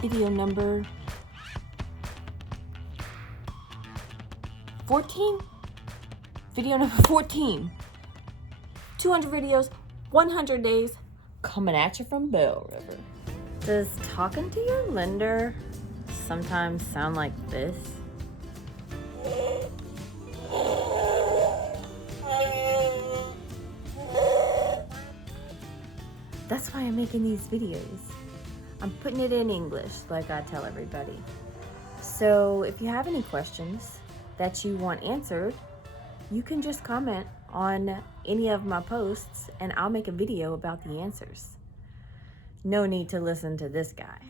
Video number 14? Video number 14. 200 videos, 100 days, coming at you from Bell River. Does talking to your lender sometimes sound like this? That's why I'm making these videos. I'm putting it in English like I tell everybody. So if you have any questions that you want answered, you can just comment on any of my posts and I'll make a video about the answers. No need to listen to this guy.